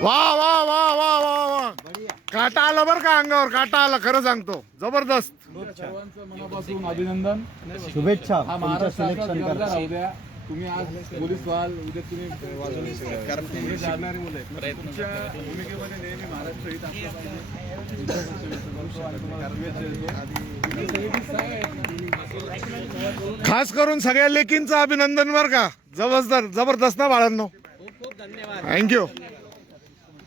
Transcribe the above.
वा वा वा वा वा वा. काटा आला बरं का अंगावर? काटा आला खरं सांगतो. जबरदस्त. सर्वांचं मनापासून अभिनंदन. शुभेच्छा. हा महाराष्ट्र सिलेक्शन राहू द्या तुम्ही आज पोलीस व्हाल उद्या तुम्ही कारण जाणणारी मुलं आहेत. तुमच्या भूमिकेमध्ये नेहमी महाराष्ट्र हित खास करून सगळ्या लेकींचं अभिनंदन बरं का. जबरदस्त जबरदस्त ना बाळांनो. थँक्यू